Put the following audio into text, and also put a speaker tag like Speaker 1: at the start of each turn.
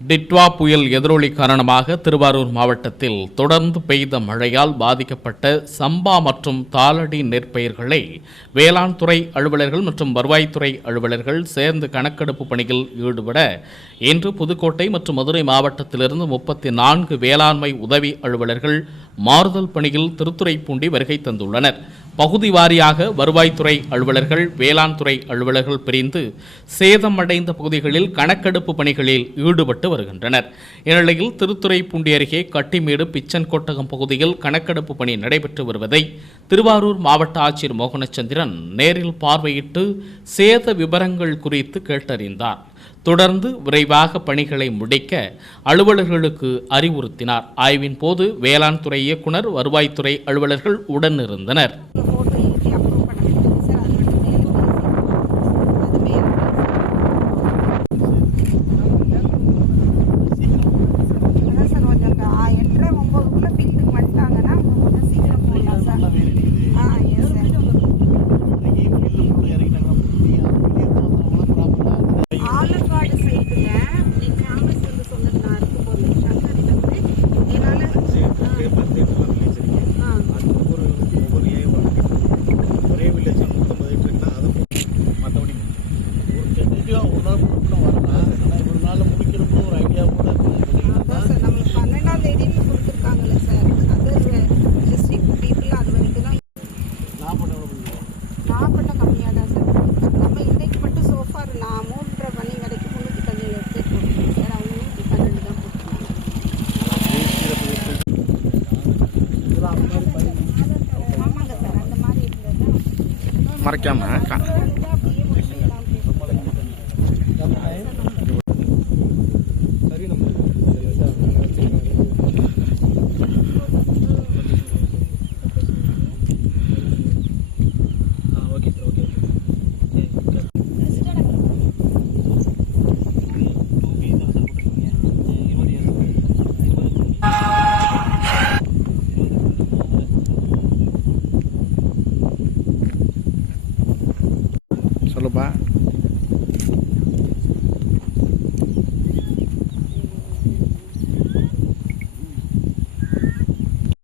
Speaker 1: டிட்வா புயல் எதிரொலி காரணமாக திருவாரூர் மாவட்டத்தில் தொடர்ந்து பெய்த மழையால் பாதிக்கப்பட்ட சம்பா மற்றும் தாளடி நெற்பயிர்களை வேளாண் துறை அலுவலர்கள் மற்றும் வருவாய்த்துறை அலுவலர்கள் சேர்ந்து கணக்கெடுப்பு பணியில் ஈடுபட இன்று புதுக்கோட்டை மற்றும் மதுரை மாவட்டத்திலிருந்து முப்பத்தி நான்கு வேளாண்மை உதவி அலுவலர்கள் மாறுதல் பணியில் திருத்துறைப்பூண்டி வருகை தந்துள்ளனர். பகுதி வாரியாக வருவாய்த்துறை அலுவலர்கள் வேளாண் துறை அலுவலர்கள் பிரிந்து சேதமடைந்த பகுதிகளில் கணக்கெடுப்பு பணிகளில் ஈடுபட்டு வருகின்றனர். இந்நிலையில் திருத்துறைப்பூண்டி அருகே கட்டிமேடு பிச்சன்கோட்டகம் பகுதியில் கணக்கெடுப்பு பணி நடைபெற்று வருவதை திருவாரூர் மாவட்ட ஆட்சியர் மோகனச்சந்திரன் நேரில் பார்வையிட்டு சேத விவரங்கள் குறித்து கேட்டறிந்தார். தொடர்ந்து விரைவாக பணிகளை முடிக்க அலுவலர்களுக்கு அறிவுறுத்தினார். ஆய்வின் போது வேளாண் துறை இயக்குனர் வருவாய்த்துறை அலுவலர்கள் உடனிருந்தனர்.
Speaker 2: டெக்னிக்கலாக ஒரு நாள் கூட வரலாம் ஆனால் ஒரு நாள் முடிக்கிறப்போ ஒரு
Speaker 3: அதான் சார் நம்மளுக்கு பன்னெண்டாம் தேதின்னு கொடுத்துருக்காங்கல்ல சார் அதர் டிஸ்ட்ரிக்ட் பீப்புள் அது வரைக்கும் தான்
Speaker 2: முடியும்
Speaker 3: லாபட்டம் கம்மியாக தான் சார் நம்ம இன்னைக்கு மட்டும் சோஃபார் நான் மூன்றரை மணி வரைக்கும் முந்நூற்றி பதினேழு எடுத்து சார் அவங்க நூற்றி பன்னெண்டு தான் போட்டுருக்காங்க ஆமாங்க சார் அந்த மாதிரி இருந்ததுன்னா
Speaker 4: மறைக்காம சொல்லுப்பா.